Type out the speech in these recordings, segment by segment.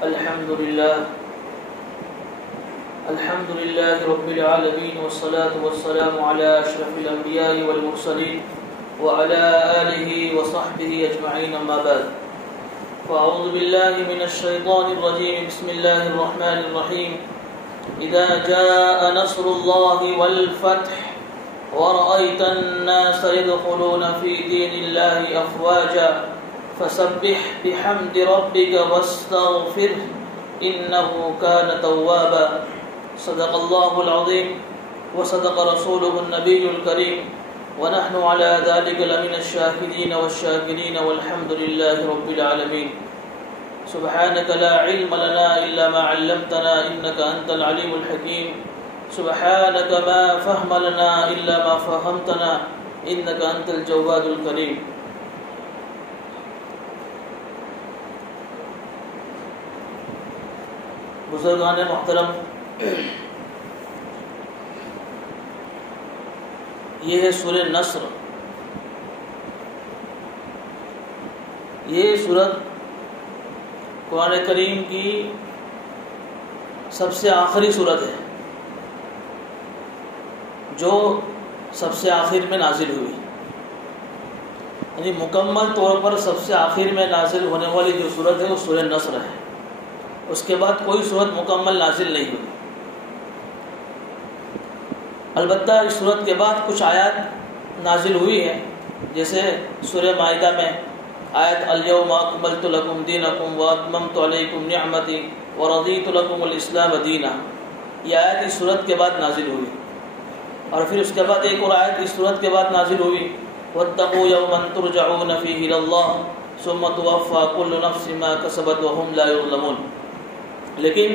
الحمد لله رب العالمين والصلاة والسلام على أشرف الأنبياء والمرسلين وعلى آله وصحبه أجمعين أما بعد فأعوذ بالله من الشيطان الرجيم بسم الله الرحمن الرحيم إذا جاء نصر الله والفتح ورأيت الناس يدخلون في دين الله أفواجا فسبح بحمد ربك واستغفره إنه كان توابا صدق الله العظيم وصدق رسوله النبي الكريم ونحن على ذلك لمن الشاهدين والشاكرين والحمد لله رب العالمين سبحانك لا علم لنا إلا ما علمتنا إنك أنت العليم الحكيم سبحانك ما فهم لنا إلا ما فهمتنا إنك أنت الجواد الكريم. بزرگان محترم، یہ ہے سورہ نصر. یہ سورت قرآن کریم کی سب سے آخری سورت ہے جو سب سے آخر میں نازل ہوئی، یعنی مکمل طور پر سب سے آخر میں نازل ہونے والی جو سورت ہے وہ سورہ نصر ہے. اس کے بعد کوئی سورت مکمل نازل نہیں ہوئی. البتہ اس سورت کے بعد کچھ آیات نازل ہوئی ہیں، جیسے سورہ مائدہ میں آیت الیوم اکملت لکم دینکم واتممت علیکم نعمتی ورضیت لکم الاسلام دینا. یہ آیت اس سورت کے بعد نازل ہوئی، اور پھر اس کے بعد ایک اور آیت اس سورت کے بعد نازل ہوئی واتقوا یوما ترجعون فیہ الی اللہ ثم توفی کل نفس ما کسبت وهم لا یظلمون. لیکن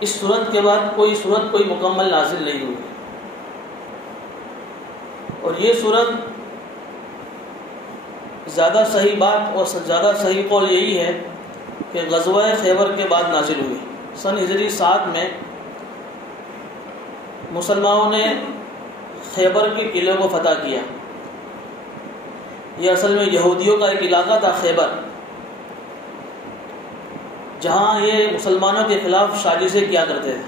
اس سورت کے بعد کوئی سورت کوئی مکمل نازل نہیں ہوئی. اور یہ سورت زیادہ صحیح بات اور زیادہ صحیح قول یہی ہے کہ غزوہ خیبر کے بعد نازل ہوئی. سن ہجری 7 میں مسلمانوں نے خیبر کے قلعے کو فتح کیا. یہ اصل میں یہودیوں کا ایک علاقہ تھا خیبر، جہاں یہ مسلمانوں کے خلاف سازشیں کیا کرتے تھے.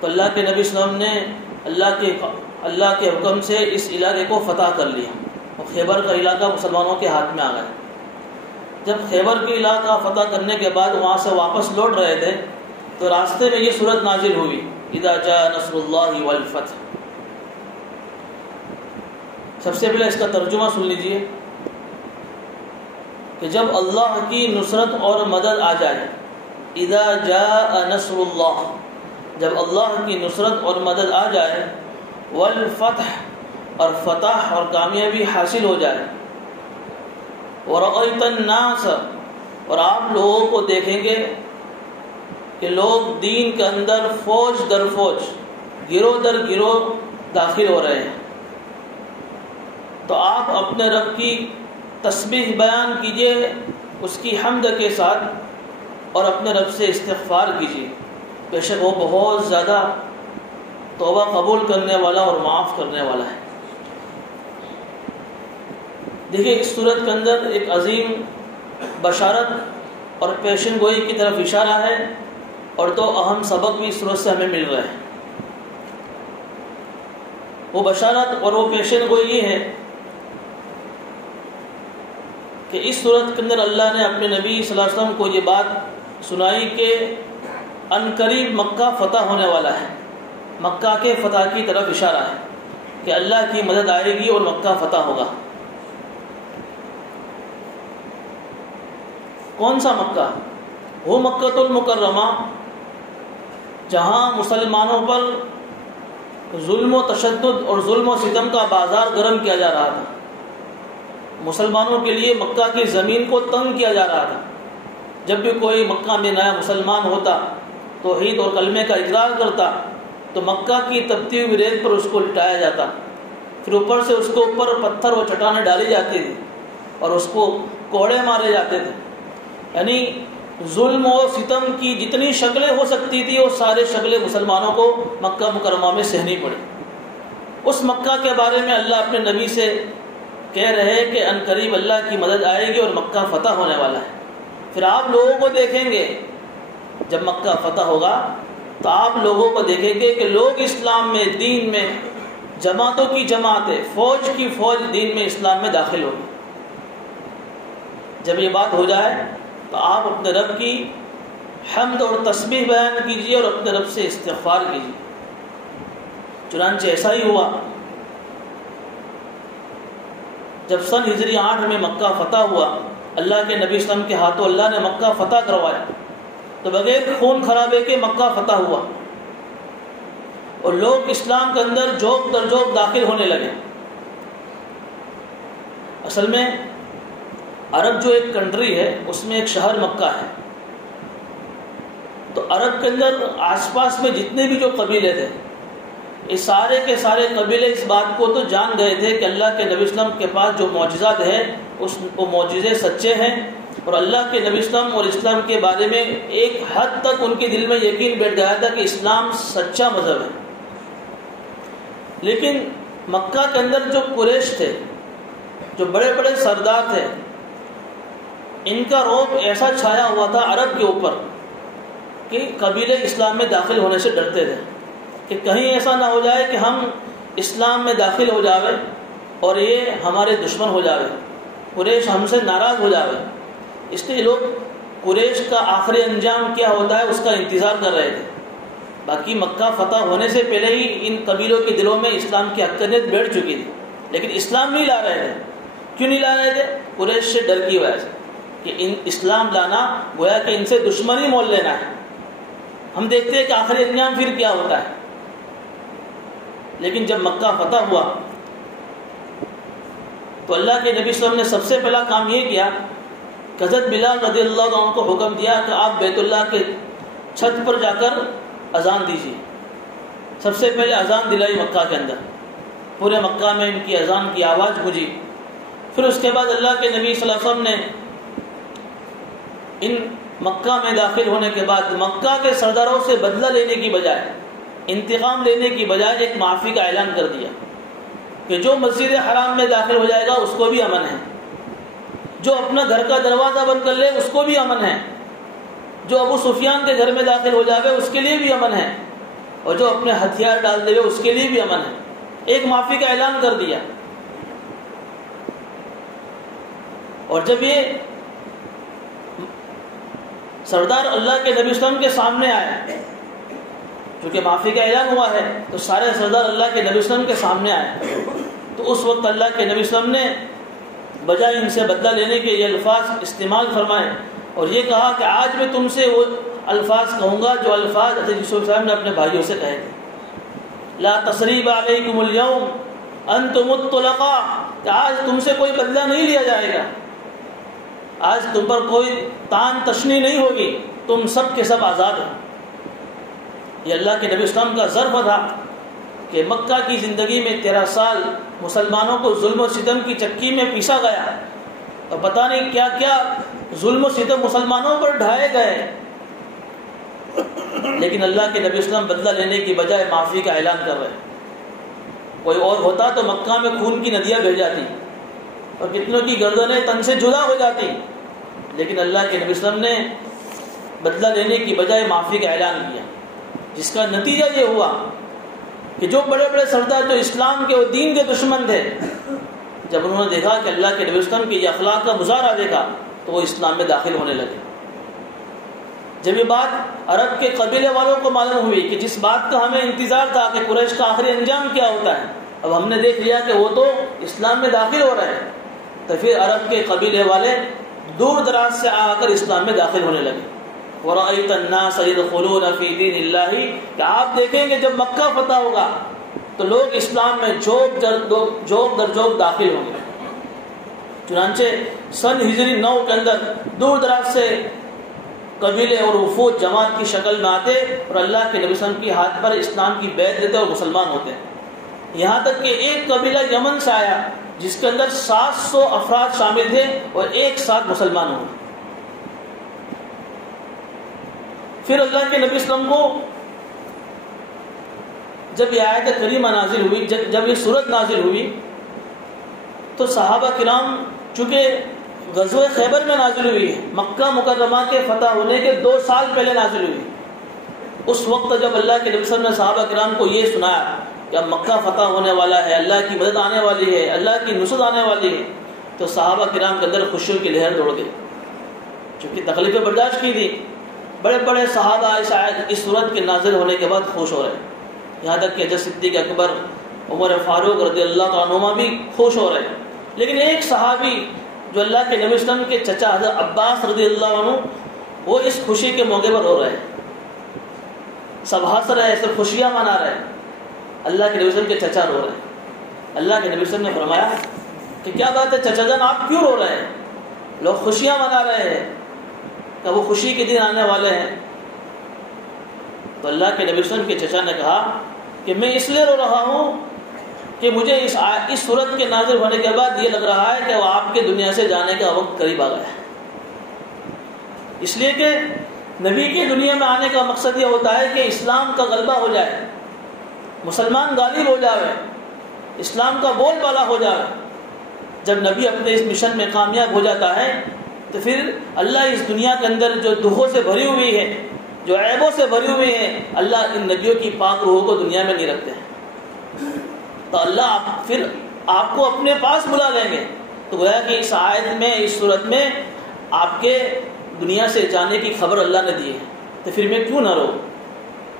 تو اللہ کے نبی صلی اللہ علیہ وسلم نے اللہ کے حکم سے اس علاقے کو فتح کر لیا اور خیبر کا علاقہ مسلمانوں کے ہاتھ میں آ گیا. جب خیبر کے علاقہ فتح کرنے کے بعد وہاں سے واپس لوٹ رہے تھے تو راستے میں یہ سورت نازل ہوئی اذا جاء نصر اللہ والفتح. سب سے پہلے اس کا ترجمہ سن لیجئے کہ جب اللہ کی نصرت اور مدد آ جائے، اذا جاء نصر اللہ، جب اللہ کی نصرت اور مدد آ جائے، والفتح، اور فتح اور کامیابی حاصل ہو جائے، ورأیت الناس، اور آپ لوگوں کو دیکھیں گے کہ لوگ دین کے اندر فوج در فوج، گروہ در گروہ داخل ہو رہے ہیں، تو آپ اپنے رب کی تسبیح بیان کیجئے اس کی حمد کے ساتھ اور اپنے رب سے استغفار کیجئے. بے شک وہ بہت زیادہ توبہ قبول کرنے والا اور معاف کرنے والا ہے. دیکھیے اس صورت کے اندر ایک عظیم بشارت اور پیشن گوئی کی طرف اشارہ ہے، اور دو اہم سبق بھی اس صورت سے ہمیں مل رہے ہیں. وہ بشارت اور وہ پیشن گوئی یہ ہے کہ اس صورت کے اندر اللہ نے اپنے نبی صلی اللہ علیہ وسلم کو یہ بات سنائی کہ عنقریب مکہ فتح ہونے والا ہے. مکہ کے فتح کی طرف اشارہ ہے کہ اللہ کی مدد آئے گی اور مکہ فتح ہوگا. کون سا مکہ؟ وہ مکۃ المکرمہ جہاں مسلمانوں پر ظلم و تشدد اور ظلم و ستم کا بازار گرم کیا جا رہا تھا. مسلمانوں کے لیے مکہ کی زمین کو تنگ کیا جا رہا تھا. جب بھی کوئی مکہ میں نیا مسلمان ہوتا، توحید اور کلمے کا اقرار کرتا، تو مکہ کی تپتی ہوئی ریت پر اس کو لٹایا جاتا، پھر اوپر سے اس کو اوپر پتھر و چٹانیں ڈالی جاتی تھی اور اس کو کوڑے مارے جاتے تھے. یعنی ظلم و ستم کی جتنی شکلیں ہو سکتی تھی وہ سارے شکلیں مسلمانوں کو مکہ مکرمہ میں سہنی پڑی. اس مکہ کے بارے میں اللہ اپنے نبی سے کہہ رہے کہ ان قریب اللہ کی مدد آئے گی اور مکہ فتح ہونے والا ہے. پھر آپ لوگوں کو دیکھیں گے جب مکہ فتح ہوگا تو آپ لوگوں کو دیکھیں گے کہ لوگ اسلام میں، دین میں، جماعتوں کی جماعتیں، فوج کی فوج دین میں، اسلام میں داخل ہوگی. جب یہ بات ہو جائے تو آپ اپنے رب کی حمد اور تسبیح بیان کیجیے اور اپنے رب سے استغفار کیجیے. چنانچہ ایسا ہی ہوا. جب سن ہجری 8 میں مکہ فتح ہوا، اللہ کے نبی صلی اللہ علیہ وسلم کے ہاتھوں اللہ نے مکہ فتح کروایا، تو بغیر خون خرابے کے مکہ فتح ہوا اور لوگ اسلام کے اندر جوق در جوق داخل ہونے لگے. اصل میں عرب جو ایک کنٹری ہے اس میں ایک شہر مکہ ہے. تو عرب کے اندر آس پاس میں جتنے بھی جو قبیلے تھے، یہ سارے کے سارے قبیلے اس بات کو تو جان گئے تھے کہ اللہ کے نبی صلی اللہ علیہ وسلم کے پاس جو معجزات ہیں وہ معجزے سچے ہیں، اور اللہ کے نبی صلی اللہ علیہ وسلم اور اسلام کے بارے میں ایک حد تک ان کے دل میں یقین بیٹھ گیا تھا کہ اسلام سچا مذہب ہے. لیکن مکہ کے اندر جو قریش تھے، جو بڑے بڑے سردار تھے، ان کا رعب ایسا چھایا ہوا تھا عرب کے اوپر کہ قبیلے اسلام میں داخل ہونے سے ڈرتے تھے کہ کہیں ایسا نہ ہو جائے کہ ہم اسلام میں داخل ہو جاوے اور یہ ہمارے دشمن ہو جاوے، قریش ہم سے ناراض ہو جاوے. اس لیے لوگ قریش کا آخری انجام کیا ہوتا ہے اس کا انتظار کر رہے تھے. باقی مکہ فتح ہونے سے پہلے ہی ان قبیلوں کے دلوں میں اسلام کی حقانیت بیٹھ چکی تھی، لیکن اسلام نہیں لا رہے تھے. کیوں نہیں لا رہے تھے؟ قریش سے ڈر کی وجہ سے کہ ان اسلام لانا گویا کہ ان سے دشمنی مول لینا ہے. ہم دیکھتے ہیں کہ آخری انجام پھر کیا ہوتا ہے. لیکن جب مکہ فتح ہوا تو اللہ کے نبی صلی اللہ علیہ وسلم نے سب سے پہلا کام یہ کیا کہ حضرت بلال رضی اللہ عنہ کو حکم دیا کہ آپ بیت اللہ کے چھت پر جا کر اذان دیجیے. سب سے پہلے اذان دلائی مکہ کے اندر، پورے مکہ میں ان کی اذان کی آواز گونجی. پھر اس کے بعد اللہ کے نبی صلی اللہ علیہ وسلم نے ان مکہ میں داخل ہونے کے بعد مکہ کے سرداروں سے بدلہ لینے کی بجائے، انتقام لینے کی بجائے ایک معافی کا اعلان کر دیا کہ جو مسجد حرام میں داخل ہو جائے گا اس کو بھی امن ہے، جو اپنا گھر کا دروازہ بند کر لے اس کو بھی امن ہے، جو ابو سفیان کے گھر میں داخل ہو جائے اس کے لیے بھی امن ہے، اور جو اپنے ہتھیار ڈال دے اس کے لیے بھی امن ہے. ایک معافی کا اعلان کر دیا. اور جب یہ سردار اللہ کے نبی صلی اللہ علیہ وسلم کے سامنے آئے، چونکہ معافی کا اعلان ہوا ہے تو سارے سردار اللہ کے نبی صلی اللہ علیہ وسلم کے سامنے آئے، تو اس وقت اللہ کے نبی صلی اللہ علیہ وسلم نے بجائے ان سے بدلہ لینے کے یہ الفاظ استعمال فرمائے اور یہ کہا کہ آج میں تم سے وہ الفاظ کہوں گا جو الفاظ حضرت یوسف صاحب نے اپنے بھائیوں سے کہے تھے. لا تثریب علیکم اليوم انتم الطلقاء، کہ آج تم سے کوئی بدلہ نہیں لیا جائے گا، آج تم پر کوئی تان تشنی نہیں ہوگی، تم سب کے سب آزاد ہو. یہ اللہ کے نبی اسلام کا ظرف تھا کہ مکہ کی زندگی میں 13 سال مسلمانوں کو ظلم و ستم کی چکی میں پیسا گیا اور پتہ نہیں کیا کیا ظلم و ستم مسلمانوں پر ڈھائے گئے، لیکن اللہ کے نبی اسلام بدلہ لینے کی بجائے معافی کا اعلان کر رہے. کوئی اور ہوتا تو مکہ میں خون کی ندیاں بہہ جاتی اور کتنوں کی گردنیں تن سے جدا ہو جاتی، لیکن اللہ کے نبی صلی اللہ علیہ وسلم نے بدلہ لینے کی بجائے معافی کا اعلان کیا، جس کا نتیجہ یہ ہوا کہ جو بڑے بڑے سردار جو اسلام کے اور دین کے دشمن تھے، جب انہوں نے دیکھا کہ اللہ کے نبی صلی اللہ علیہ وسلم کی یہ اخلاق کا مظاہرہ دیکھا تو وہ اسلام میں داخل ہونے لگے. جب یہ بات عرب کے قبیلے والوں کو معلوم ہوئی کہ جس بات کا ہمیں انتظار تھا کہ قریش کا آخری انجام کیا ہوتا ہے، اب ہم نے دیکھ لیا کہ وہ تو اسلام میں داخل ہو رہے ہیں، تو پھر عرب کے قبیلے والے دور دراز سے آ کر اسلام میں داخل ہونے لگے. وَرَأَيْتَ النَّاسَ يَدْخُلُونَ فِي دِينِ اللَّهِ، کہ آپ دیکھیں گے جب مکہ فتح ہوگا تو لوگ اسلام میں جوق در جوق داخل ہوں گے. چنانچہ سن ہجری 9 کے اندر دور دراز سے قبیلے اور وفود جماعت کی شکل میں آتے اور اللہ کے نبی صلی اللہ علیہ وسلم کی ہاتھ پر اسلام کی بیعت دیتے اور مسلمان ہوتے. یہاں تک کہ ایک قبیلہ یمن سے آیا جس کے اندر 700 افراد شامل تھے اور ایک ساتھ مسلمان ہوئے. پھر اللہ کے نبی صلی اللہ علیہ وسلم کو جب یہ آیت کریمہ نازل ہوئی، جب یہ سورت نازل ہوئی تو صحابہ کرام چونکہ غزوہ خیبر میں نازل ہوئی ہے، مکہ مکرمہ کے فتح ہونے کے 2 سال پہلے نازل ہوئی، اس وقت جب اللہ کے نبی صلی اللہ علیہ وسلم نے صحابہ کرام کو یہ سنایا کہ اب مکہ فتح ہونے والا ہے، اللہ کی مدد آنے والی ہے، اللہ کی نصرت آنے والی ہے، تو صحابہ کرام کے اندر خوشیوں کی لہر دوڑ گئی، چونکہ تکلیفیں برداشت کی تھی۔ بڑے بڑے صحابہ اس صورت کے نازل ہونے کے بعد خوش ہو رہے ہیں، یہاں تک کہ حضرت صدیق اکبر، عمر فاروق رضی اللہ تعالیٰ عنہما بھی خوش ہو رہے ہیں۔ لیکن ایک صحابی جو اللہ کے نبی صلی اللہ علیہ وسلم کے چچا حضرت عباس رضی اللہ عنہ، وہ اس خوشی کے موقع پر رو رہے ہیں، سب ہنس رہے ہیں، سب خوشیاں منا رہے ہیں، اللہ کے نبی صلی اللہ علیہ وسلم کے چچا رو رہے ہیں۔ اللہ کے نبی صلی اللہ علیہ وسلم نے فرمایا کہ کیا بات ہے چچا جان، آپ کیوں رو رہے ہیں؟ لوگ خوشیاں منا رہے ہیں کہ وہ خوشی کے دن آنے والے ہیں۔ تو اللہ کے نبی صلی اللہ علیہ وسلم کے چچا نے کہا کہ میں اس لیے رو رہا ہوں کہ مجھے اس صورت کے نازل ہونے کے بعد یہ لگ رہا ہے کہ وہ آپ کے دنیا سے جانے کا وقت قریب آ گیا ہے، اس لیے کہ نبی کی دنیا میں آنے کا مقصد یہ ہوتا ہے کہ اسلام کا غلبہ ہو جائے، مسلمان غالب ہو جائے، اسلام کا بول بالا ہو جائے۔ جب نبی اپنے اس مشن میں کامیاب ہو جاتا ہے تو پھر اللہ اس دنیا کے اندر جو دکھوں سے بھری ہوئی ہے، جو عیبوں سے بھری ہوئی ہے، اللہ ان نبیوں کی پاک روحوں کو دنیا میں نہیں رکھتے ہیں، تو اللہ پھر آپ کو اپنے پاس بلا لیں گے۔ تو گویا کہ اس آیت میں، اس صورت میں آپ کے دنیا سے جانے کی خبر اللہ نے دی ہے، تو پھر میں کیوں نہ رو؟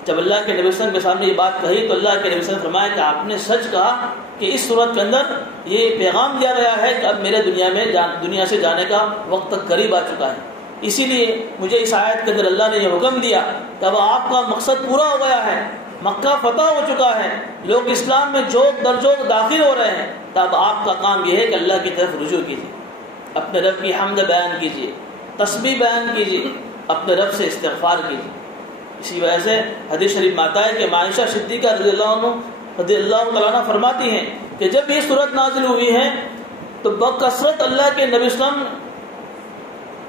جب اللہ کے نبی صلی اللہ علیہ وسلم کے سامنے یہ بات کہی تو اللہ کے نبی صلی اللہ علیہ وسلم نے فرمایا کہ آپ نے سچ کہا کہ اس صورت کے اندر یہ پیغام دیا گیا ہے کہ اب میرے دنیا سے جانے کا وقت قریب آ چکا ہے، اسی لیے مجھے اس آیت کے اندر اللہ نے یہ حکم دیا کہ اب آپ کا مقصد پورا ہو گیا ہے، مکہ فتح ہو چکا ہے، لوگ اسلام میں جوک در جوک داخل ہو رہے ہیں، تو اب آپ کا کام یہ ہے کہ اللہ کی طرف رجوع کیجیے، اپنے رب کی حمد بیان کیجیے، تسبیح بیان کیجیے، اپنے رب سے استغفار کیجیے۔ اسی وجہ سے حدیث شریف میں آتا ہے کہ عائشہ صدیقہ رضی اللہ تعالیٰ عنہ فرماتی ہیں کہ جب یہ صورت نازل ہوئی ہے تو بکثرت اللہ کے نبی صلی اللہ علیہ وسلم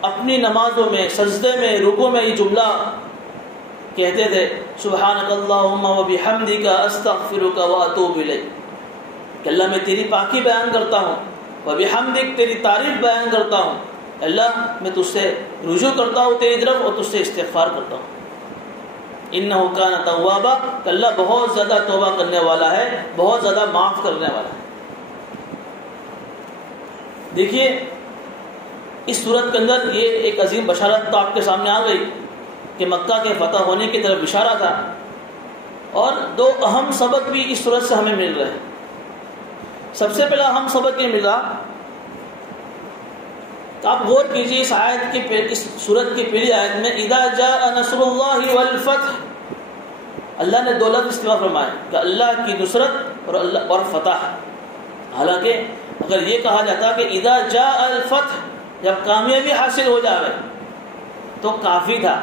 اپنی نمازوں میں، سجدے میں، رکوع میں یہ جملہ کہتے تھے، سبحانک اللہم و بحمدک استغفرک و اتوب الیک، کہ اللہ میں تیری پاکی بیان کرتا ہوں، و بحمدک تیری تعریف بیان کرتا ہوں، اللہ میں تجھ سے رجوع کرتا ہوں تیری طرف اور تجھ سے استغفار کرتا ہوں، انہ کان توابا، کہ اللہ بہت زیادہ توبہ کرنے والا ہے، بہت زیادہ معاف کرنے والا ہے۔ دیکھیے اس صورت کے اندر یہ ایک عظیم بشارت تو آپ کے سامنے آ گئی کہ مکہ کے فتح ہونے کی طرف اشارہ تھا، اور 2 اہم سبق بھی اس صورت سے ہمیں مل رہے ہیں۔ سب سے پہلا اہم سبق یہ ملا، آپ غور کیجیے اس آیت کی، اس صورت کی پہلی آیت میں اذا جاء نصر اللہ والفتح، اللہ نے 2 لفظ استعمال فرمائے کہ اللہ کی نصرت اور فتح۔ حالانکہ اگر یہ کہا جاتا کہ اذا جاء الفتح، جب کامیابی حاصل ہو جائے تو کافی تھا،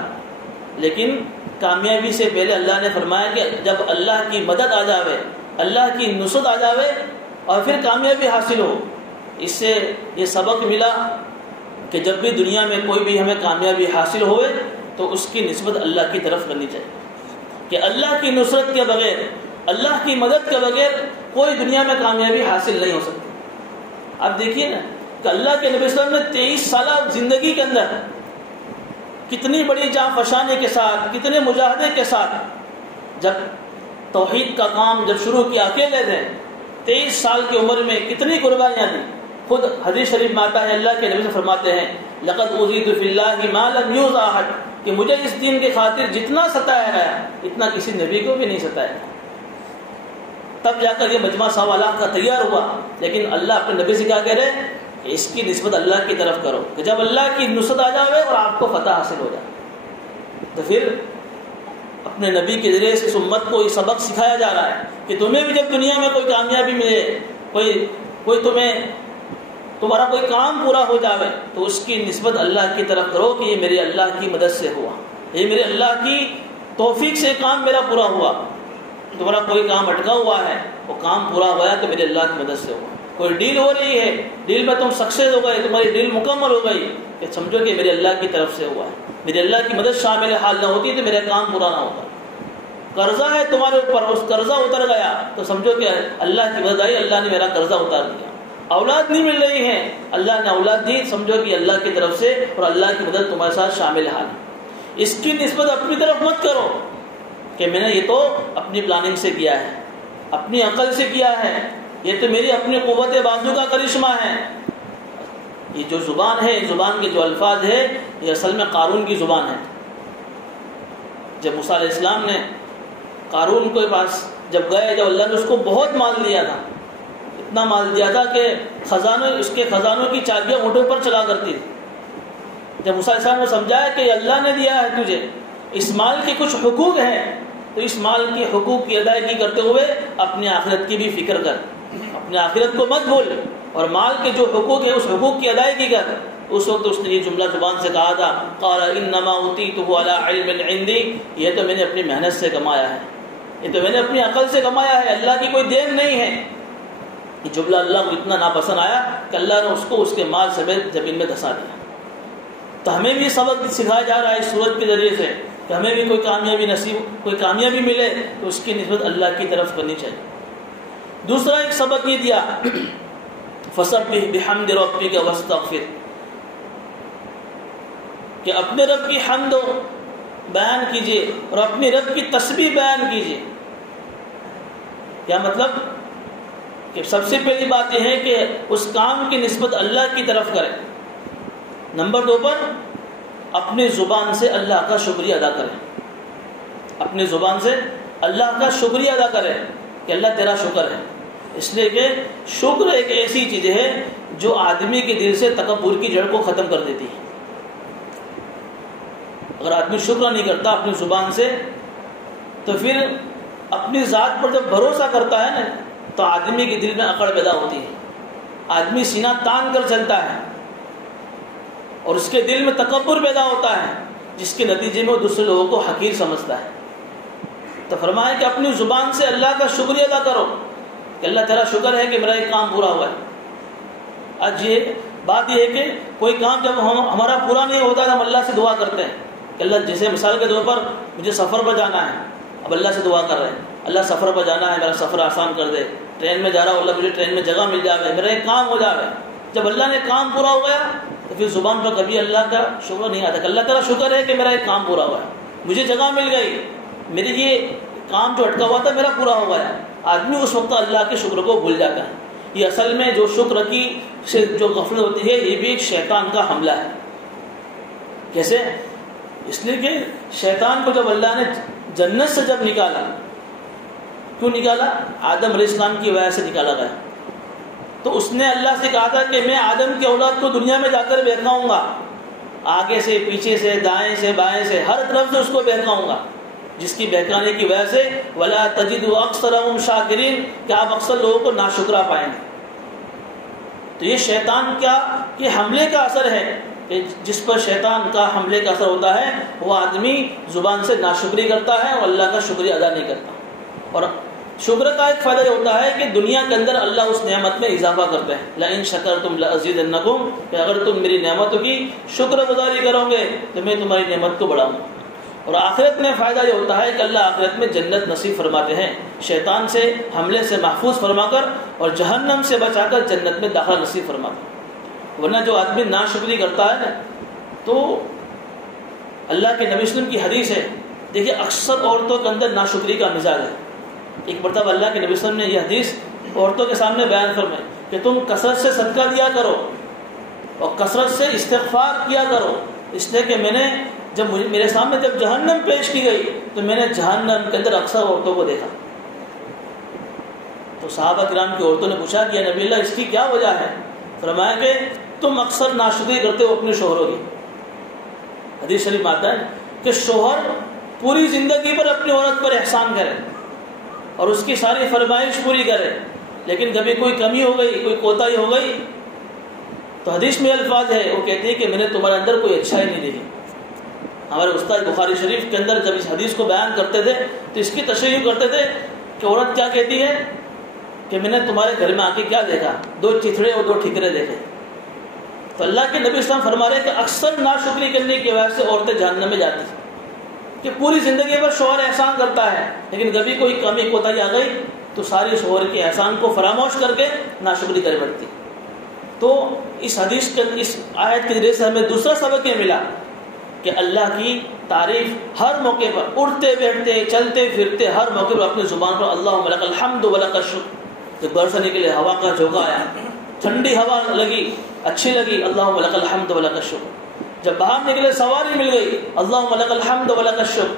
لیکن کامیابی سے پہلے اللہ نے فرمایا کہ جب اللہ کی مدد آ جاوے، اللہ کی نصرت آ جاوے اور پھر کامیابی حاصل ہو۔ اس سے یہ سبق ملا کہ جب بھی دنیا میں کوئی بھی ہمیں کامیابی حاصل ہوئے تو اس کی نسبت اللہ کی طرف کرنی چاہیے، کہ اللہ کی نصرت کے بغیر، اللہ کی مدد کے بغیر کوئی دنیا میں کامیابی حاصل نہیں ہو سکتی۔ اب دیکھیے نا کہ اللہ کے نبی صلی اللہ علیہ وسلم نے 23 سالہ زندگی کے اندر کتنی بڑی جاں فشانی کے ساتھ، کتنے مجاہدے کے ساتھ جب توحید کا کام جب شروع کیا، اکیلے تھے، 23 سال کی عمر میں کتنی قربانیاں دی۔ خود حدیث شریف میں آتا ہے اللہ کے نبی سے فرماتے ہیں لقد اوذیت فی اللہ ما لم یؤذ احد، کہ مجھے اس دین کی خاطر جتنا ستایا گیا اتنا کسی نبی کو بھی نہیں ستایا۔ تب جا کر یہ مجمع 1.25 لاکھ کا تیار ہوا، لیکن اللہ اپنے نبی سے کیا کہہ رہے ہیں کہ اس کی نسبت اللہ کی طرف کرو، کہ جب اللہ کی نصرت آ جائے اور آپ کو فتح حاصل ہو جائے تو پھر اپنے نبی کے ذریعے سے اس امت کو یہ سبق سکھایا جا رہا ہے کہ تمہیں بھی جب دنیا میں کوئی کامیابی ملے، کوئی تمہارا کوئی کام پورا ہو جاوے تو اس کی نسبت اللہ کی طرف کرو کہ یہ میرے اللہ کی مدد سے ہوا، یہ میرے اللہ کی توفیق سے کام میرا پورا ہوا۔ تمہارا کوئی کام اٹکا ہوا ہے، وہ کام پورا ہوا ہے تو میرے اللہ کی مدد سے ہوا۔ کوئی ڈیل ہو رہی ہے، ڈیل میں تم سکسیز ہو گئے، تمہاری ڈیل مکمل ہو گئی، کہ سمجھو کہ میرے اللہ کی طرف سے ہوا ہے، میرے اللہ کی مدد شامل حال نہ ہوتی تو میرا کام پورا نہ ہوتا۔ قرضہ ہے تمہارے اوپر، اس قرضہ اتر گیا تو سمجھو کہ اللہ کی مدد آئی، اللہ نے میرا قرضہ اتار دیا۔ اولاد نہیں مل رہی ہے، اللہ نے اولاد دی، سمجھو کہ اللہ کی طرف سے اور اللہ کی مدد تمہارے ساتھ شامل حال ہے۔ اس کی نسبت اپنی طرف مت کرو کہ میں نے یہ تو اپنی پلاننگ سے کیا ہے، اپنی عقل سے کیا ہے، یہ تو میری اپنی قوت بازو کا کرشمہ ہے۔ یہ جو زبان ہے، زبان کے جو الفاظ ہے، یہ اصل میں قارون کی زبان ہے۔ جب موسیٰ علیہ السلام نے قارون کے پاس جب گئے، جب اللہ نے اس کو بہت مال دیا تھا، اتنا مال دیا تھا کہ اس کے خزانوں کی چابیاں اونٹوں پر چلا کرتی تھی۔ جب موسیٰ علیہ السلام نے سمجھایا کہ اللہ نے دیا ہے تجھے، اس مال کے کچھ حقوق ہیں، تو اس مال کے حقوق کی ادائیگی کرتے ہوئے اپنی آخرت کی بھی فکر کر، اپنی آخرت کو مت بھول، اور مال کے جو حقوق ہیں اس حقوق کی ادائیگی کر۔ اس وقت اس نے یہ جملہ زبان سے کہا تھا، قال انما اوتیتہ علی علم عندی، یہ تو میں نے اپنی محنت سے کمایا ہے، یہ تو میں نے اپنی عقل سے کمایا ہے، اللہ کی کوئی دین نہیں ہے۔ یہ جملہ اللہ کو اتنا ناپسند آیا کہ اللہ نے اس کو اس کے مال سمیت زمین میں دھسا دیا۔ تو ہمیں بھی سبق سکھایا جا رہا ہے اس صورت کے ذریعے سے کہ ہمیں بھی کوئی کامیابی ملے تو اس کی نسبت اللہ کی طرف کرنی چاہیے۔ دوسرا ایک سبق یہ دیا، فسبح بحمد ربک واستغفر، کہ اپنے رب کی حمد بیان کیجیے اور اپنے رب کی تسبیح بیان کیجیے۔ کیا مطلب؟ کہ سب سے پہلی بات یہ ہے کہ اس کام کی نسبت اللہ کی طرف کریں۔ نمبر 2 پر اپنی زبان سے اللہ کا شکریہ ادا کریں، اپنی زبان سے اللہ کا شکریہ ادا کریں کہ اللہ تیرا شکر ہے، اس لیے کہ شکر ایک ایسی چیز ہے جو آدمی کے دل سے تکبر کی جڑ کو ختم کر دیتی ہے۔ اگر آدمی شکر نہیں کرتا اپنی زبان سے، تو پھر اپنی ذات پر جب بھروسہ کرتا ہے نا، تو آدمی کے دل میں اکڑ پیدا ہوتی ہے، آدمی سینہ تان کر چلتا ہے اور اس کے دل میں تکبر پیدا ہوتا ہے، جس کے نتیجے میں وہ دوسرے لوگوں کو حقیر سمجھتا ہے۔ تو فرمایا کہ اپنی زبان سے اللہ کا شکریہ ادا کرو کہ اللہ تیرا شکر ہے کہ میرا ایک کام پورا ہوا ہے۔ آج یہ بات یہ ہے کہ کوئی کام جب ہمارا پورا نہیں ہوتا ہے، ہم اللہ سے دعا کرتے ہیں کہ اللہ، جیسے مثال کے طور پر مجھے سفر پر جانا ہے، اب اللہ سے دعا کر رہے ہیں، اللہ سفر پر جانا ہے، میرا سفر آسان کر دے، ٹرین میں جا رہا ہوں، اللہ مجھے ٹرین میں جگہ مل جائے، میرا ایک کام ہو جائے۔ جب اللہ نے کام پورا ہو گیا تو پھر زبان پر کبھی اللہ کا شکر نہیں آتا کہ اللہ تعالیٰ شکر ہے کہ میرا ایک کام پورا ہوا ہے، مجھے جگہ مل گئی، میری یہ کام جو اٹکا ہوا تھا میرا پورا ہو گیا۔ آدمی اس وقت اللہ کے شکر کو بھول جاتا ہے۔ یہ اصل میں جو شکر کی سے جو غفلت ہوتی ہے، یہ بھی ایک شیطان کا حملہ ہے۔ کیسے؟ اس لیے کہ شیطان کو جب اللہ نے جنت سے جب نکالا، کیوں نکالا؟ آدم علیہ السلام کی وجہ سے نکالا گیا۔ تو اس نے اللہ سے کہا تھا کہ میں آدم کی اولاد کو دنیا میں جا کر بہکاؤں گا، آگے سے، پیچھے سے، دائیں سے، بائیں سے، ہر طرف سے اس کو بہکاؤں گا، جس کی بہکانے کی وجہ سے وَلَا تَجِدُ أَكْثَرَهُمْ شَاكِرِينَ، کہ آپ اکثر لوگوں کو ناشکرا پائیں گے۔ تو یہ شیطان کا یہ حملے کا اثر ہے کہ جس پر شیطان کا حملے کا اثر ہوتا ہے، وہ آدمی زبان سے ناشکری کرتا ہے اور اللہ کا شکریہ ادا نہیں کرتا۔ اور شکر کا ایک فائدہ یہ ہوتا ہے کہ دنیا کے اندر اللہ اس نعمت میں اضافہ کرتے ہیں، لَإِن شَكَرْتُمْ لَأَزِيدَنَّكُمْ، کہ اگر تم میری نعمتوں کی شکر گزاری کرو گے تو میں تمہاری نعمت کو بڑھاؤں گا۔ اور آخرت میں فائدہ یہ ہوتا ہے کہ اللہ آخرت میں جنت نصیب فرماتے ہیں، شیطان سے حملے سے محفوظ فرما کر اور جہنم سے بچا کر جنت میں داخلہ نصیب فرماتے ہیں۔ ورنہ جو آدمی ناشکری کرتا ہے نا، تو اللہ کے نبی صلی اللہ علیہ وسلم کی حدیث ہے، دیکھیے اکثر عورتوں کے اندر ناشکری کا مزاج ہے۔ ایک مرتبہ اللہ کے نبی صلی اللہ علیہ وسلم نے یہ حدیث عورتوں کے سامنے بیان فرمائی کہ تم کثرت سے صدقہ دیا کرو اور کثرت سے استغفار کیا کرو، اس لیے کہ میں نے جب میرے سامنے جب جہنم پیش کی گئی تو میں نے جہنم کے اندر اکثر عورتوں کو دیکھا۔ تو صحابہ کرام کی عورتوں نے پوچھا کہ نبی اللہ اس کی کیا وجہ ہے؟ فرمایا کہ تم اکثر ناشکری کرتے ہو اپنے شوہروں کی۔ حدیث شریف میں آتا ہے کہ شوہر پوری زندگی پر اپنی عورت پر احسان کرے اور اس کی ساری فرمائش پوری کرے، لیکن کبھی کوئی کمی ہو گئی، کوئی کوتاہی ہو گئی تو حدیث میں الفاظ ہے، وہ کہتی ہے کہ میں نے تمہارے اندر کوئی اچھائی نہیں دیکھی۔ ہمارے استاد بخاری شریف کے اندر جب اس حدیث کو بیان کرتے تھے تو اس کی تشریح کرتے تھے کہ عورت کیا کہتی ہے کہ میں نے تمہارے گھر میں آ کے کیا دیکھا؟ 2 چتھڑے اور 2 ٹھکرے دیکھے۔ تو اللہ کے نبی اسلام فرما رہے ہیں کہ اکثر ناشکری کرنے کی وجہ سے عورتیں جہنم میں جاتی ہیں، کہ پوری زندگی پر شوہر احسان کرتا ہے لیکن کبھی کوئی کمی کوتاہی آ گئی تو ساری شوہر کے احسان کو فراموش کر کے ناشکری کر بیٹھتی۔ تو اس حدیث کے اس آیت کے ذریعے سے ہمیں دوسرا سبق یہ ملا کہ اللہ کی تعریف ہر موقع پر، اٹھتے بیٹھتے چلتے پھرتے ہر موقع پر اپنی زبان پر اللہم لک الحمد ولک الشکر. جب گھر سے نکلے ہوا کا جھونکا آیا، ٹھنڈی ہوا لگی، اچھی لگی، اللہم لک الحمد ولک الشکر. جب باہر نکلے سواری مل گئی، اللہم لک الحمد ولک الشکر.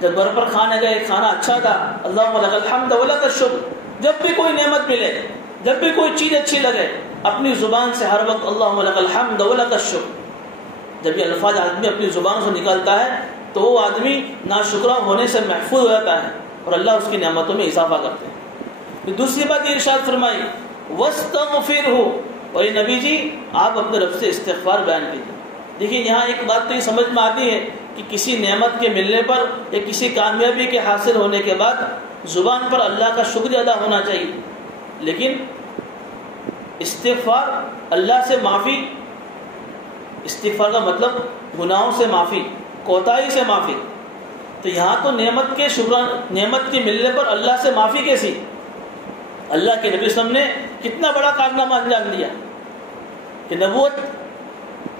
جب گھر پر کھانے گئے کھانا اچھا تھا، اللہم لک الحمد ولک الشکر. جب بھی کوئی نعمت ملے، جب بھی کوئی چیز اچھی لگے، اپنی زبان سے ہر وقت اللہم لک الحمد ولک الشکر. جب یہ الفاظ آدمی اپنی زبان سے نکالتا ہے تو وہ آدمی ناشکرہ ہونے سے محفوظ ہو جاتا ہے اور اللہ اس کی نعمتوں میں اضافہ کرتے ہیں. پھر دوسری بات یہ ارشاد فرمائی وَاسْتَغْفِرْهُ، اور یہ نبی جی آپ اپنے رب سے استغفار بیان کیجیے. دیکھیے یہاں ایک بات تو یہ سمجھ میں آتی ہے کہ کسی نعمت کے ملنے پر یا کسی کامیابی کے حاصل ہونے کے بعد زبان پر اللہ کا شکریہ ادا ہونا چاہیے، لیکن استغفار اللہ سے معافی، استغفار کا مطلب گناہوں سے معافی، کوتاہی سے معافی. تو یہاں تو نعمت کے نعمت کے ملنے پر اللہ سے معافی کیسی؟ اللہ کے نبی صلی اللہ علیہ وسلم نے کتنا بڑا کارنامہ انجام دیا کہ نبوت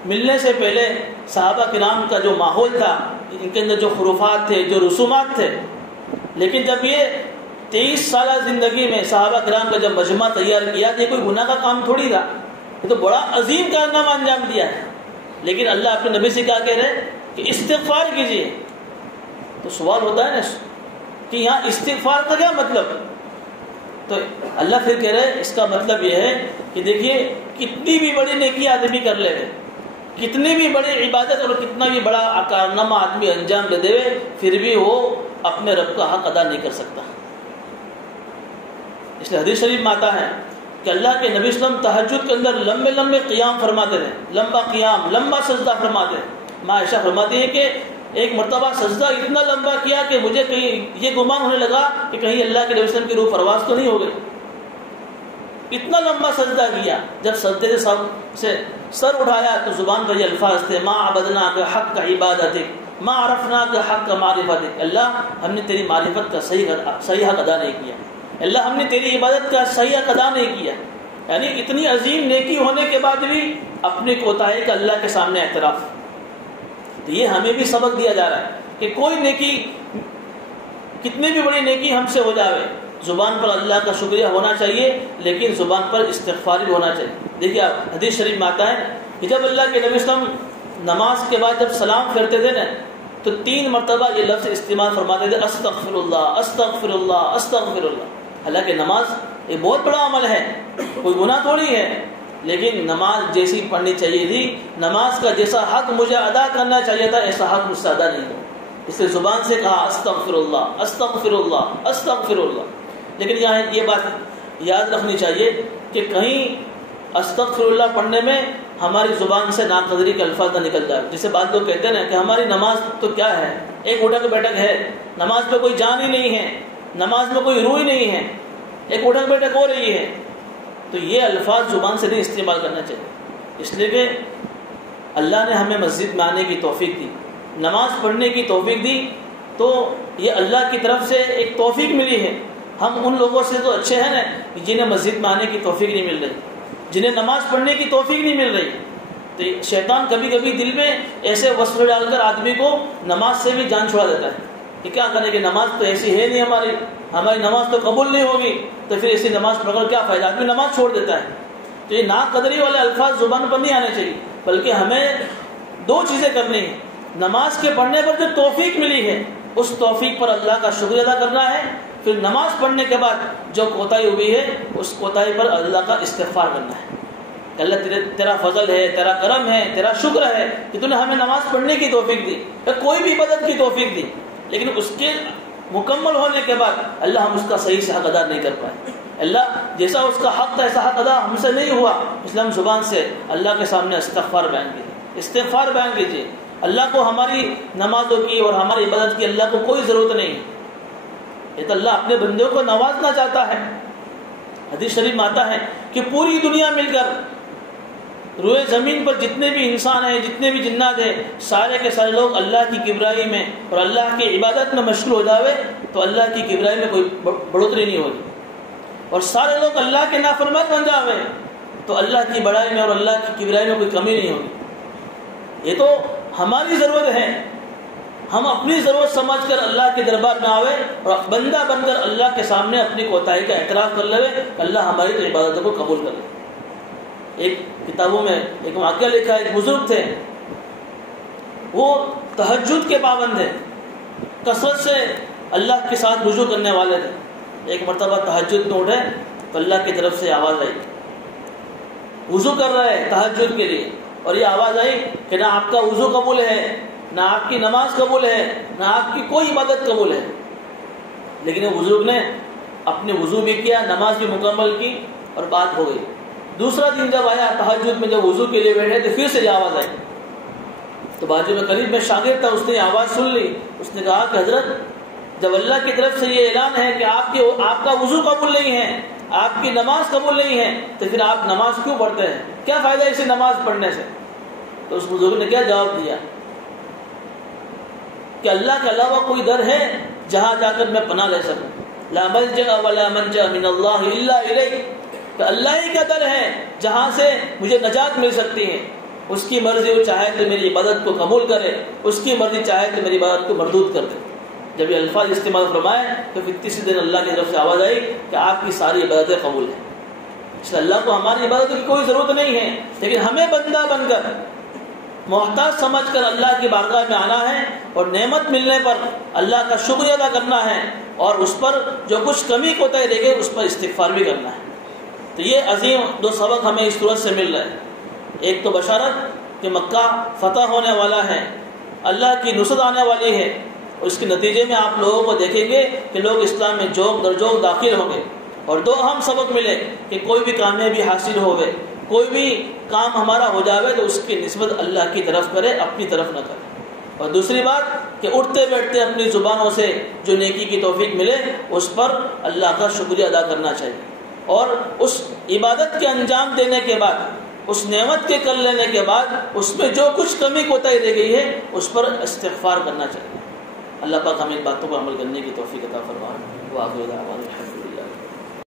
ملنے سے پہلے صحابہ کرام کا جو ماحول تھا، ان کے اندر جو خرافات تھے، جو رسومات تھے، لیکن جب یہ 23 سالہ زندگی میں صحابہ کرام کا جب مجمع تیار کیا تو یہ کوئی گناہ کا کام تھوڑی تھا، یہ تو بڑا عظیم کارنامہ انجام دیا ہے. لیکن اللہ اپنے نبی سے کیا کہہ رہے کہ استغفار کیجیے. تو سوال ہوتا ہے نا کہ یہاں استغفار کا کیا مطلب؟ تو اللہ پھر کہہ رہے اس کا مطلب یہ ہے کہ دیکھیے کتنی بھی بڑی نیکی آدمی کر لے، کتنی بھی بڑی عبادت اور کتنا بھی بڑا کارنامہ آدمی انجام دے دے، پھر بھی وہ اپنے رب کا حق ادا نہیں کر سکتا. اس لیے حدیث شریف میں آتا ہے کہ اللہ کے نبی صلی اللہ علیہ وسلم تہجد کے اندر لمبے لمبے قیام فرماتے تھے، لمبا قیام، لمبا سجدہ فرماتے. ماں عائشہ فرماتی ہے کہ ایک مرتبہ سجدہ اتنا لمبا کیا کہ مجھے کہیں یہ گمان ہونے لگا کہ کہیں اللہ کے نبی صلی اللہ علیہ وسلم کی روح پرواز تو نہیں ہو گئی. اتنا لمبا سجدہ کیا. جب سجدے سے سر اٹھایا تو زبان پر یہ الفاظ تھے ما عبدناک حق عبادتک ما عرفناک حق معرفتک. اللہ ہم نے تیری معرفت کا صحیح حق ادا نہیں کیا، اللہ ہم نے تیری عبادت کا صحیح حق ادا نہیں کیا. یعنی اتنی عظیم نیکی ہونے کے بعد بھی اپنی کوتاہی کا اللہ کے سامنے اعتراف. تو یہ ہمیں بھی سبق دیا جا رہا ہے کہ کوئی نیکی، کتنی بھی بڑی نیکی ہم سے ہو جاوے، زبان پر اللہ کا شکریہ ہونا چاہیے، لیکن زبان پر استغفار بھی ہونا چاہیے. دیکھیے آپ حدیث شریف میں آتا ہے کہ جب اللہ کے نبی صلی اللہ علیہ وسلم نماز کے بعد جب سلام پھیرتے تھے نا تو 3 مرتبہ یہ لفظ استعمال فرماتے تھے استغفر اللہ استغفر اللہ استغفر اللہ. حالانکہ نماز ایک بہت بڑا عمل ہے، کوئی گناہ تھوڑی ہے، لیکن نماز جیسی پڑھنی چاہیے تھی، نماز کا جیسا حق مجھے ادا کرنا چاہیے تھا ایسا حق مجھ سے ادا نہیں ہوا. اس لیے زبان سے کہا استغفر اللہ استغفر اللہ استغفر اللہ. لیکن یہاں یہ بات یاد رکھنی چاہیے کہ کہیں استغفر اللہ پڑھنے میں ہماری زبان سے ناقدری کے الفاظ نہ نکل جائے. جسے بعض لوگ کہتے ہیں کہ ہماری نماز تو کیا ہے، ایک اٹھک بیٹھک ہے، نماز پہ کوئی جان ہی نہیں ہے، نماز میں کوئی روح ہی نہیں ہے، ایک اٹھک بیٹھک ہو رہی ہے. تو یہ الفاظ زبان سے نہیں استعمال کرنا چاہیے. اس لیے کہ اللہ نے ہمیں مسجد میں آنے کی توفیق دی، نماز پڑھنے کی توفیق دی، تو یہ اللہ کی طرف سے ایک توفیق ملی ہے. ہم ان لوگوں سے تو اچھے ہیں نا جنہیں مسجد میں آنے کی توفیق نہیں مل رہی، جنہیں نماز پڑھنے کی توفیق نہیں مل رہی. تو شیطان کبھی کبھی دل میں ایسے وسوسے ڈال کر آدمی کو نماز سے بھی جان چھڑا دیتا ہے کہ کیا کریں کہ نماز تو ایسی ہے نہیں، ہماری نماز تو قبول نہیں ہوگی، تو پھر ایسی نماز پڑھ کر کیا فائدہ، آدمی نماز چھوڑ دیتا ہے. تو یہ ناقدری والے الفاظ زبان پر نہیں آنے چاہیے، بلکہ ہمیں 2 چیزیں کرنی ہیں. نماز کے پڑھنے پر جو توفیق ملی ہے اس توفیق پر اللہ کا شکریہ ادا کرنا ہے. پھر نماز پڑھنے کے بعد جو کوتاہی ہوئی ہے اس کوتاہی پر اللہ کا استغفار کرنا ہے. اللہ تیرا فضل ہے، تیرا کرم ہے، تیرا شکر ہے کہ تو نے ہمیں نماز پڑھنے کی توفیق دی یا کوئی بھی عبادت کی توفیق دی، لیکن اس کے مکمل ہونے کے بعد اللہ ہم اس کا صحیح سے حق ادا نہیں کر پائے. اللہ جیسا اس کا حق تھا ایسا حق ادا ہم سے نہیں ہوا، اس لیے ہم زبان سے اللہ کے سامنے استغفار بیان کیجیے، استغفار بیان کیجیے. اللہ کو ہماری نمازوں کی اور ہماری عبادت کی اللہ کو کوئی ضرورت نہیں، یہ تو اللہ اپنے بندوں کو نوازنا چاہتا ہے. حدیث شریف میں آتا ہے کہ پوری دنیا مل کر روئے زمین پر جتنے بھی انسان ہیں، جتنے بھی جنات ہیں، سارے کے سارے لوگ اللہ کی کبریائی میں اور اللہ کی عبادت میں مشغول ہو جاوے تو اللہ کی کبریائی میں کوئی بڑھوتری نہیں ہوگی، اور سارے لوگ اللہ کے نافرمان بن جاوے تو اللہ کی بڑائی میں اور اللہ کی کبریائی میں کوئی کمی نہیں ہوگی۔ یہ تو ہماری ضرورت ہے، ہم اپنی ضرورت سمجھ کر اللہ کے دربار میں آوے اور بندہ بن کر اللہ کے سامنے اپنی کوتاہی کا اعتراف کر لے کہ اللہ ہماری تو عبادتوں کو قبول کر لے۔ ایک کتابوں میں ایک واقعہ لکھا ہے، ایک بزرگ تھے، وہ تہجد کے پابند تھے، کثرت سے اللہ کے ساتھ رجوع کرنے والے تھے۔ ایک مرتبہ تہجد میں اٹھے تو اللہ کی طرف سے آواز آئی، وضو کر رہے ہیں تہجد کے لیے، اور یہ آواز آئی کہ نہ آپ کا وضو قبول ہے، نہ آپ کی نماز قبول ہے، نہ آپ کی کوئی عبادت قبول ہے۔ لیکن وہ بزرگ نے اپنے وضو بھی کیا، نماز بھی مکمل کی اور بات ہو گئی۔ دوسرا دن جب آیا تہجد میں، جب وضو کے لیے بیٹھے تو پھر سے یہ آواز آئی، تو بازو میں قریب میں شاگرد تھا، اس نے یہ آواز سن لی، اس نے کہا کہ حضرت جب اللہ کی طرف سے یہ اعلان ہے کہ آپ کا وضو قبول نہیں ہے، آپ کی نماز قبول نہیں ہے، تو پھر آپ نماز کیوں پڑھتے ہیں؟ کیا فائدہ اسے نماز پڑھنے سے؟ تو اس بزرگ نے کیا جواب دیا کہ اللہ کے علاوہ کوئی در ہے جہاں جا کر میں پناہ لے سکوں؟ لا ملجأ ولا منجأ من اللہ الا الیہ، کہ اللہ ہی کا در ہے جہاں سے مجھے نجات مل سکتی ہے۔ اس کی مرضی وہ چاہے تو میری عبادت کو قبول کرے، اس کی مرضی چاہے تو میری عبادت کو مردود کر دے۔ جب یہ الفاظ استعمال فرمائے تو پھر تیسرے دن اللہ کی طرف سے آواز آئی کہ آپ کی ساری عبادتیں قبول ہیں۔ اس لیے اللہ کو ہماری عبادتوں کی کوئی ضرورت نہیں ہے، لیکن ہمیں بندہ بن کر محتاج سمجھ کر اللہ کی بارگاہ میں آنا ہے اور نعمت ملنے پر اللہ کا شکریہ ادا کرنا ہے، اور اس پر جو کچھ کمی کوتاہی رہ گئی اس پر استغفار بھی کرنا ہے۔ تو یہ عظیم دو سبق ہمیں اس صورت سے مل رہے ہیں۔ ایک تو بشارت کہ مکہ فتح ہونے والا ہے، اللہ کی نصرت آنے والی ہے، اور اس کے نتیجے میں آپ لوگوں کو دیکھیں گے کہ لوگ اسلام میں جوگ در جوگ داخل ہوں گے۔ اور دو اہم سبق ملے کہ کوئی بھی کامیابی حاصل ہوئے، کوئی بھی کام ہمارا ہو جاوے تو اس کی نسبت اللہ کی طرف کرے، اپنی طرف نہ کرے۔ اور دوسری بات کہ اٹھتے بیٹھتے اپنی زبانوں سے جو نیکی کی توفیق ملے اس پر اللہ کا شکریہ ادا کرنا چاہیے، اور اس عبادت کے انجام دینے کے بعد، اس نعمت کے کر لینے کے بعد اس میں جو کچھ کمی کوتاہی رہ گئی ہے اس پر استغفار کرنا چاہیے۔ اللہ پاک ہمیں ان باتوں پر عمل کرنے کی توفیق عطا فرمائے۔ وآخر دعوانا